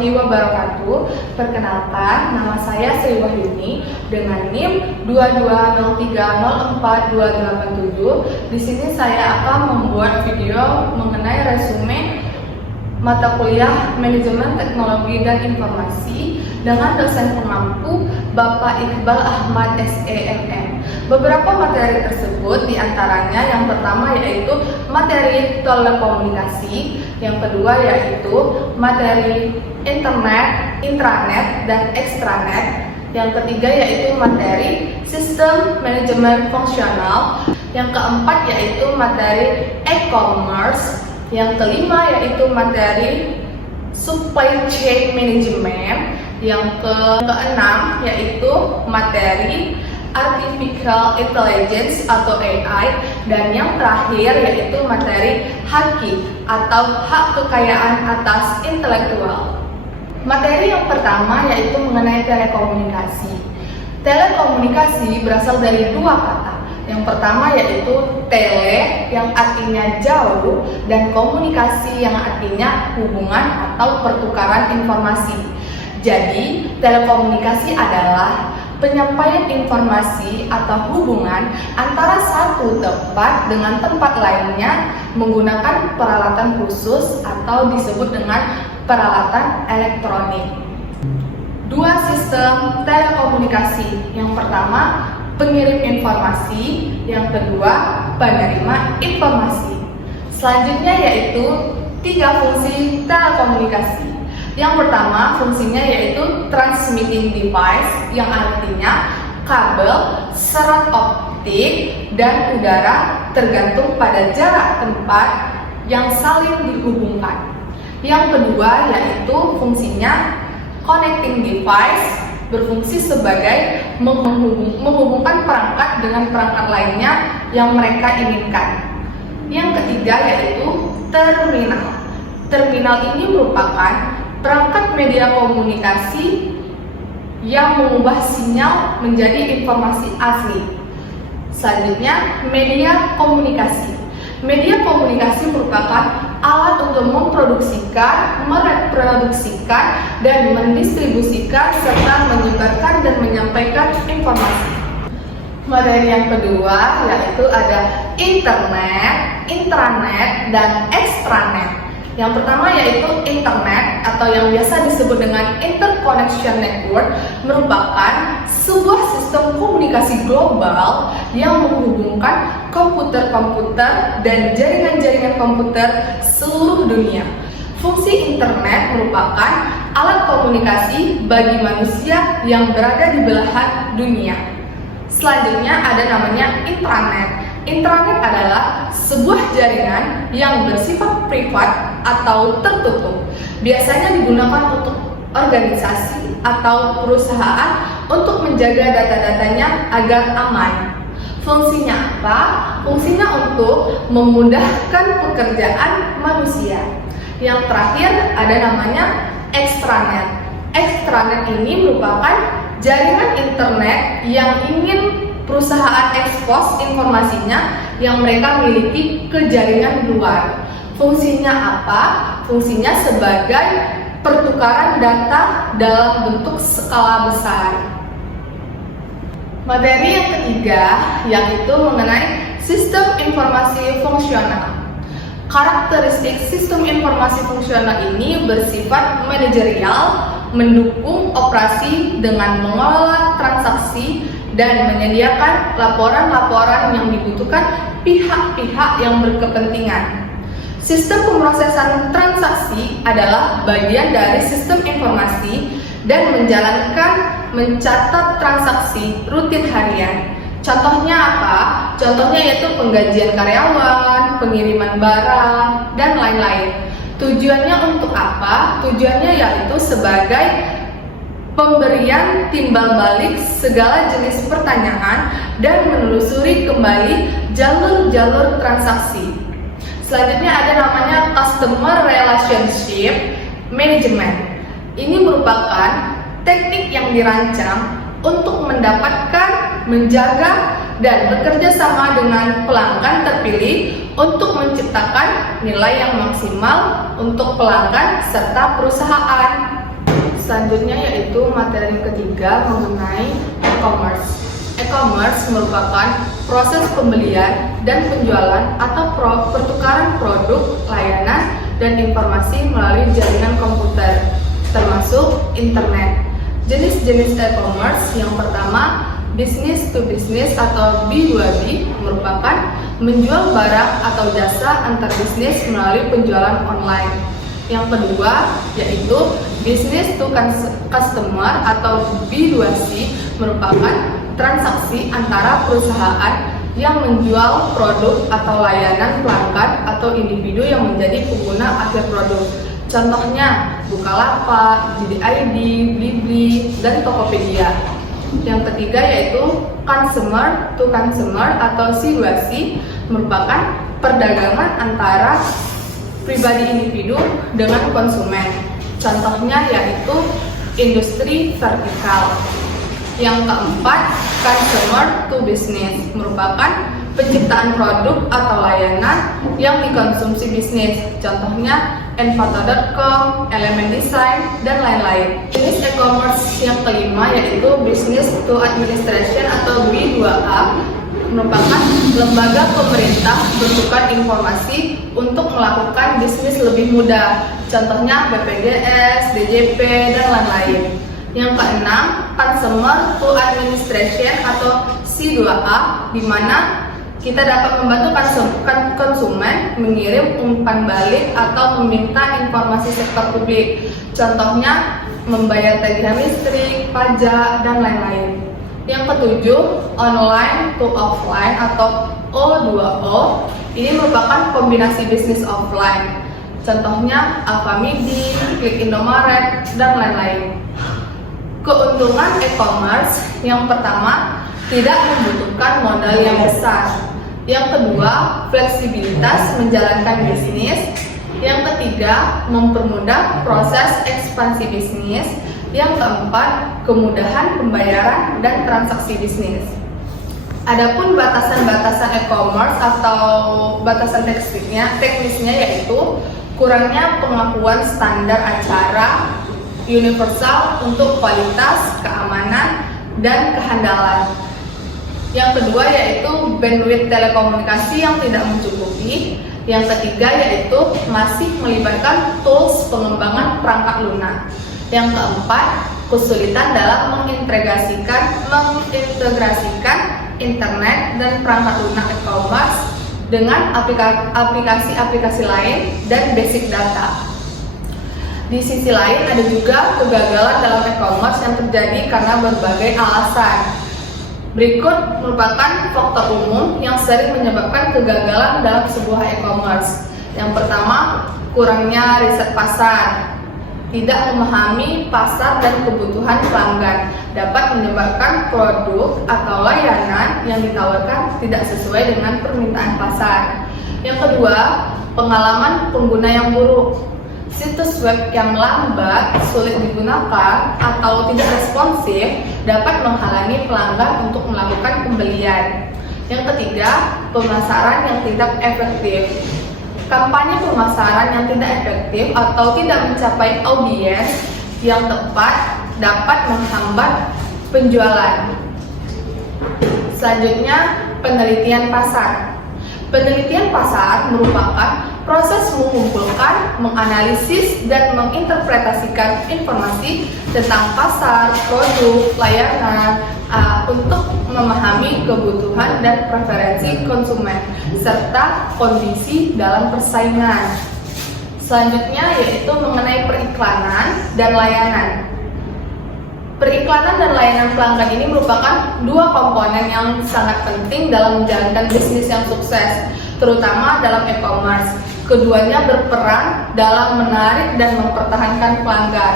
warahmatullahi wabarakatuh. Perkenalkan, nama saya Sri Wahyuni dengan NIM 22030427. Di sini saya akan membuat video mengenai resume mata kuliah Manajemen Teknologi dan Informasi dengan dosen pengampu Bapak Iqbal Ahmad SEMM. Beberapa materi tersebut diantaranya yang pertama yaitu materi telekomunikasi, yang kedua yaitu materi internet, intranet, dan extranet, yang ketiga yaitu materi sistem manajemen fungsional, yang keempat yaitu materi e-commerce, yang kelima yaitu materi supply chain management, yang keenam yaitu materi artificial intelligence atau AI, dan yang terakhir yaitu materi HAKI atau hak kekayaan atas intelektual. Materi yang pertama yaitu mengenai telekomunikasi. Telekomunikasi berasal dari dua kata. Yang pertama yaitu tele yang artinya jauh dan komunikasi yang artinya hubungan atau pertukaran informasi. Jadi, telekomunikasi adalah penyampaian informasi atau hubungan antara satu tempat dengan tempat lainnya menggunakan peralatan khusus atau disebut dengan peralatan elektronik. Dua sistem telekomunikasi. Yang pertama, pengirim informasi, yang kedua, penerima informasi. Selanjutnya yaitu tiga fungsi telekomunikasi. Yang pertama, fungsinya yaitu transmitting device, yang artinya kabel, serat optik, dan udara tergantung pada jarak tempat yang saling dihubungkan. Yang kedua yaitu fungsinya connecting device, berfungsi sebagai menghubungkan perangkat dengan perangkat lainnya yang mereka inginkan. Yang ketiga yaitu terminal. Terminal ini merupakan perangkat media komunikasi yang mengubah sinyal menjadi informasi asli. Selanjutnya, media komunikasi. Media komunikasi merupakan alat untuk memproduksikan, mereproduksikan, dan mendistribusikan serta menyebarkan dan menyampaikan informasi. Materi yang kedua yaitu ada internet, intranet, dan extranet. Yang pertama yaitu internet atau yang biasa disebut dengan interconnection network, merupakan sebuah sistem komunikasi global yang menghubungkan komputer-komputer dan jaringan-jaringan komputer seluruh dunia. Fungsi internet merupakan alat komunikasi bagi manusia yang berada di belahan dunia. Selanjutnya ada namanya intranet. Intranet adalah sebuah jaringan yang bersifat privat atau tertutup. Biasanya digunakan untuk organisasi atau perusahaan untuk menjaga data-datanya agar aman. Fungsinya apa? Fungsinya untuk memudahkan pekerjaan manusia. Yang terakhir ada namanya extranet. Extranet ini merupakan jaringan internet yang ingin perusahaan ekspos informasinya yang mereka miliki ke jaringan luar. Fungsinya apa? Fungsinya sebagai pertukaran data dalam bentuk skala besar. Materi yang ketiga yaitu mengenai sistem informasi fungsional. Karakteristik sistem informasi fungsional ini bersifat manajerial, mendukung operasi dengan mengelola transaksi dan menyediakan laporan-laporan yang dibutuhkan pihak-pihak yang berkepentingan. Sistem pemrosesan transaksi adalah bagian dari sistem informasi dan mencatat transaksi rutin harian. Contohnya apa? Contohnya yaitu penggajian karyawan, pengiriman barang, dan lain-lain. Tujuannya untuk apa? Tujuannya yaitu sebagai pemberian timbal balik segala jenis pertanyaan dan menelusuri kembali jalur-jalur transaksi. Selanjutnya ada namanya Customer Relationship Management. Ini merupakan teknik yang dirancang untuk mendapatkan, menjaga, dan bekerja sama dengan pelanggan terpilih untuk menciptakan nilai yang maksimal untuk pelanggan serta perusahaan. Selanjutnya yaitu materi ketiga mengenai e-commerce. E-commerce merupakan proses pembelian dan penjualan atau pertukaran produk, layanan, dan informasi melalui jaringan komputer, termasuk internet. Jenis-jenis e-commerce yang pertama, business to business atau B2B merupakan menjual barang atau jasa antar bisnis melalui penjualan online. Yang kedua yaitu business to customer atau B2C merupakan transaksi antara perusahaan yang menjual produk atau layanan pelanggan atau individu yang menjadi pengguna akhir produk. Contohnya Bukalapak, JDID, Blibli, dan Tokopedia. Yang ketiga yaitu consumer to consumer atau C2C merupakan perdagangan antara pribadi individu dengan konsumen. Contohnya yaitu industri vertikal. Yang keempat, consumer to business merupakan penciptaan produk atau layanan yang dikonsumsi bisnis. Contohnya envato.com, Element Design, dan lain-lain. Jenis e-commerce yang kelima yaitu business to administration atau B2A merupakan lembaga pemerintah bertukar informasi untuk melakukan bisnis lebih mudah. Contohnya BPJS, DJP, dan lain-lain. Yang keenam, consumer to administration atau C2A, di mana kita dapat membantu konsumen mengirim umpan balik atau meminta informasi sektor publik. Contohnya membayar tagihan listrik, pajak, dan lain-lain. Yang ketujuh, online to offline atau O2O. Ini merupakan kombinasi bisnis offline. Contohnya Alfamidi, Klik Indomaret, dan lain-lain. Keuntungan e-commerce yang pertama, tidak membutuhkan modal yang besar. Yang kedua, fleksibilitas menjalankan bisnis. Yang ketiga, mempermudah proses ekspansi bisnis. Yang keempat, kemudahan pembayaran dan transaksi bisnis. Adapun batasan-batasan e-commerce atau batasan teknisnya yaitu kurangnya pengakuan standar acara universal untuk kualitas, keamanan, dan kehandalan. Yang kedua yaitu bandwidth telekomunikasi yang tidak mencukupi. Yang ketiga yaitu masih melibatkan tools pengembangan perangkat lunak. Yang keempat, kesulitan dalam mengintegrasikan internet dan perangkat lunak e-commerce dengan aplikasi-aplikasi lain dan basic data. Di sisi lain ada juga kegagalan dalam e-commerce yang terjadi karena berbagai alasan. Berikut merupakan faktor umum yang sering menyebabkan kegagalan dalam sebuah e-commerce. Yang pertama, kurangnya riset pasar. Tidak memahami pasar dan kebutuhan pelanggan dapat menyebabkan produk atau layanan yang ditawarkan tidak sesuai dengan permintaan pasar. Yang kedua, pengalaman pengguna yang buruk. Situs web yang lambat, sulit digunakan, atau tidak responsif dapat menghalangi pelanggan untuk melakukan pembelian. Yang ketiga, pemasaran yang tidak efektif. Kampanye pemasaran yang tidak efektif atau tidak mencapai audiens yang tepat dapat menghambat penjualan. Selanjutnya, penelitian pasar. Penelitian pasar merupakan proses mengumpulkan, menganalisis, dan menginterpretasikan informasi tentang pasar, produk, layanan untuk memahami kebutuhan dan preferensi konsumen serta kondisi dalam persaingan. Selanjutnya yaitu mengenai periklanan dan layanan. Periklanan dan layanan pelanggan ini merupakan dua komponen yang sangat penting dalam menjalankan bisnis yang sukses, terutama dalam e-commerce. Keduanya berperan dalam menarik dan mempertahankan pelanggan.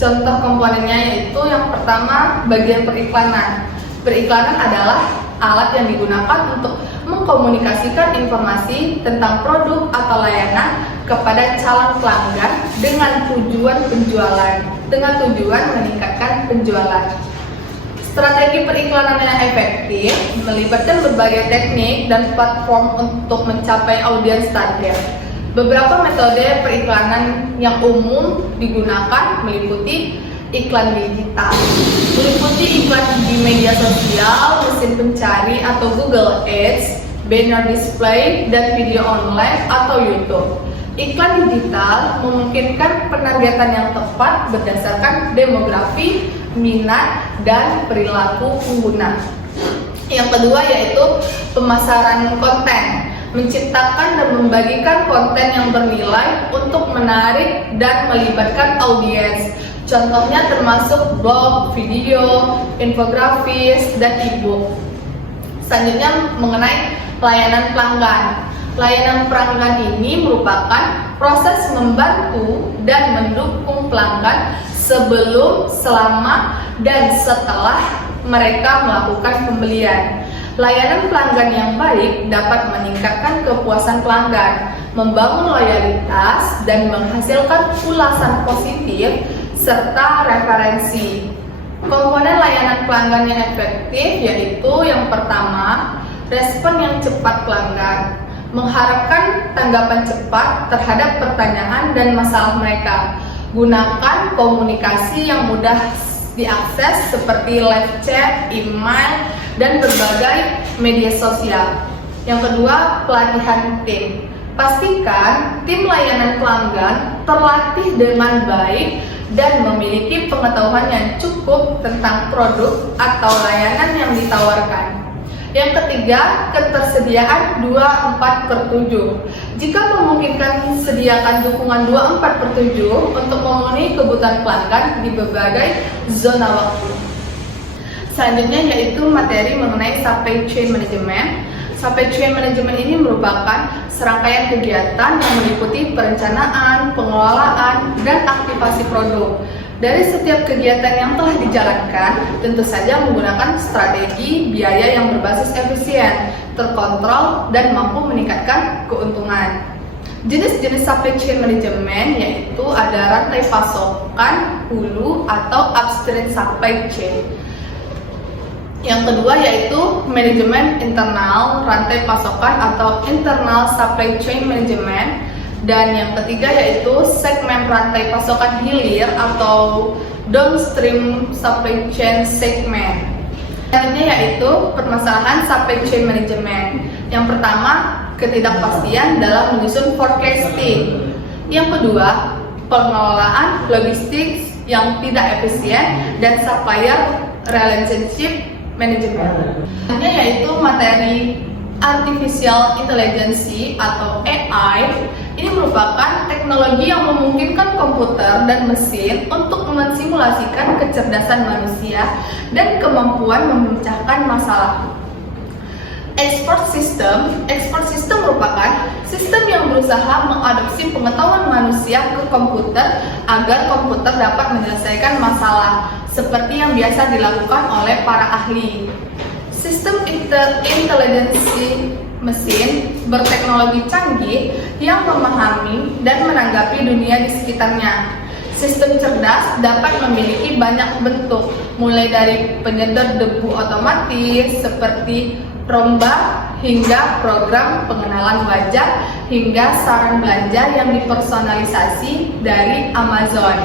Contoh komponennya yaitu yang pertama, bagian periklanan. Periklanan adalah alat yang digunakan untuk mengkomunikasikan informasi tentang produk atau layanan kepada calon pelanggan dengan tujuan meningkatkan penjualan. Strategi periklanan yang efektif melibatkan berbagai teknik dan platform untuk mencapai audiens target. Beberapa metode periklanan yang umum digunakan meliputi iklan digital, meliputi iklan di media sosial, mesin pencari atau Google Ads, banner display, dan video online atau YouTube. Iklan digital memungkinkan penargetan yang tepat berdasarkan demografi, minat, dan perilaku pengguna. Yang kedua yaitu pemasaran konten, menciptakan dan membagikan konten yang bernilai untuk menarik dan melibatkan audiens. Contohnya termasuk blog, video, infografis, dan e-book. Selanjutnya mengenai layanan pelanggan. Layanan pelanggan ini merupakan proses membantu dan mendukung pelanggan sebelum, selama, dan setelah mereka melakukan pembelian. Layanan pelanggan yang baik dapat meningkatkan kepuasan pelanggan, membangun loyalitas, dan menghasilkan ulasan positif serta referensi. Komponen layanan pelanggan yang efektif yaitu yang pertama, respon yang cepat pelanggan, mengharapkan tanggapan cepat terhadap pertanyaan dan masalah mereka. Gunakan komunikasi yang mudah diakses seperti live chat, email, dan berbagai media sosial. Yang kedua, pelatihan tim. Pastikan tim layanan pelanggan terlatih dengan baik dan memiliki pengetahuan yang cukup tentang produk atau layanan yang ditawarkan. Yang ketiga, ketersediaan 24/7. Jika memungkinkan, sediakan dukungan 24/7 untuk memenuhi kebutuhan pelanggan di berbagai zona waktu. Selanjutnya yaitu materi mengenai supply chain management. Supply chain management ini merupakan serangkaian kegiatan yang meliputi perencanaan, pengelolaan, dan aktivasi produk. Dari setiap kegiatan yang telah dijalankan, tentu saja menggunakan strategi biaya yang berbasis efisien, terkontrol, dan mampu meningkatkan keuntungan. Jenis-jenis supply chain management yaitu ada rantai pasokan, hulu, atau upstream supply chain. Yang kedua yaitu manajemen internal rantai pasokan atau internal supply chain management. Dan yang ketiga yaitu segmen rantai pasokan hilir atau downstream supply chain segment. Selanjutnya yaitu permasalahan supply chain management. Yang pertama, ketidakpastian dalam menyusun forecasting. Yang kedua, pengelolaan logistik yang tidak efisien dan supplier relationship management. Selanjutnya yaitu materi artificial intelligence atau AI. Ini merupakan teknologi yang memungkinkan komputer dan mesin untuk mensimulasikan kecerdasan manusia dan kemampuan memecahkan masalah. Expert system merupakan sistem yang berusaha mengadopsi pengetahuan manusia ke komputer agar komputer dapat menyelesaikan masalah seperti yang biasa dilakukan oleh para ahli. Sistem intelijensi mesin berteknologi canggih yang memahami dan menanggapi dunia di sekitarnya. Sistem cerdas dapat memiliki banyak bentuk, mulai dari penyedot debu otomatis seperti rombak hingga program pengenalan wajah hingga saran belanja yang dipersonalisasi dari Amazon.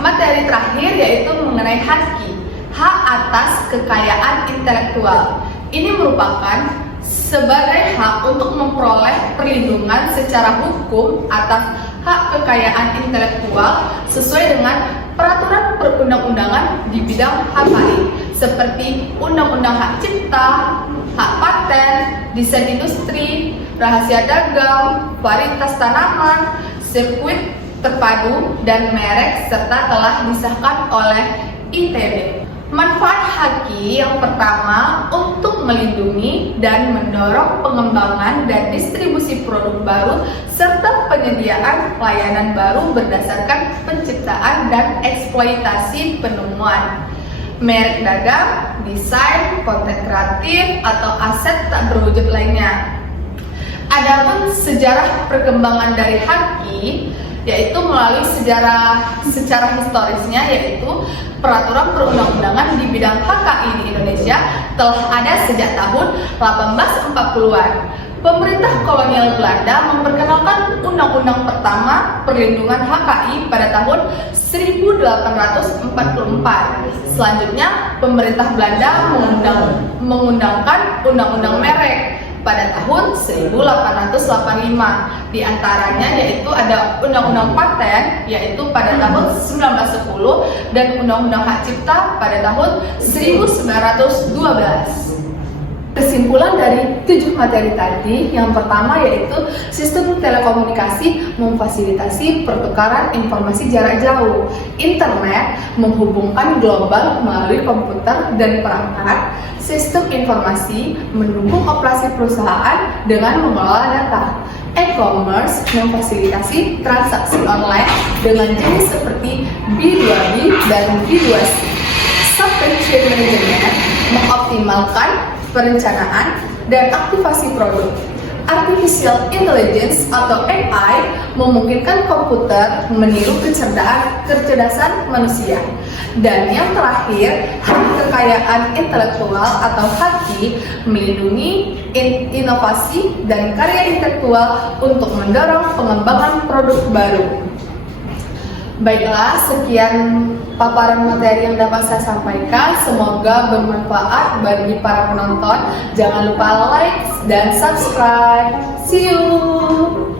Materi terakhir yaitu mengenai hak atas kekayaan intelektual. Ini merupakan sebagai hak untuk memperoleh perlindungan secara hukum atas hak kekayaan intelektual sesuai dengan peraturan perundang-undangan di bidang HKI seperti Undang-Undang Hak Cipta, Hak Paten, Desain Industri, Rahasia Dagang, Varietas Tanaman, Sirkuit Terpadu, dan Merek serta telah disahkan oleh ITB. Manfaat HAKI yang pertama untuk melindungi dan mendorong pengembangan dan distribusi produk baru serta penyediaan pelayanan baru berdasarkan penciptaan dan eksploitasi penemuan. Merek dagang, desain, konten kreatif, atau aset tak berwujud lainnya. Adapun sejarah perkembangan dari HAKI yaitu melalui secara historisnya, yaitu peraturan perundang-undangan di bidang HKI di Indonesia telah ada sejak tahun 1840-an. Pemerintah kolonial Belanda memperkenalkan Undang-Undang pertama Perlindungan HKI pada tahun 1844. Selanjutnya, pemerintah Belanda mengundangkan Undang-Undang Merek pada tahun 1885. Di antaranya yaitu ada Undang-Undang Paten yaitu pada tahun 1910 dan Undang-Undang Hak Cipta pada tahun 1912. Kesimpulan dari 7 materi tadi, yang pertama yaitu sistem telekomunikasi memfasilitasi pertukaran informasi jarak jauh. Internet menghubungkan global melalui komputer dan perangkat. Sistem informasi mendukung operasi perusahaan dengan mengelola data. E-commerce memfasilitasi transaksi online dengan jenis seperti B2B dan B2C. Supply chain management mengoptimalkan perencanaan dan aktivasi produk. Artificial Intelligence atau AI memungkinkan komputer meniru kecerdasan manusia. Dan yang terakhir, hak kekayaan intelektual atau HAKI melindungi inovasi dan karya intelektual untuk mendorong pengembangan produk baru. Baiklah, sekian paparan materi yang dapat saya sampaikan. Semoga bermanfaat bagi para penonton. Jangan lupa like dan subscribe. See you!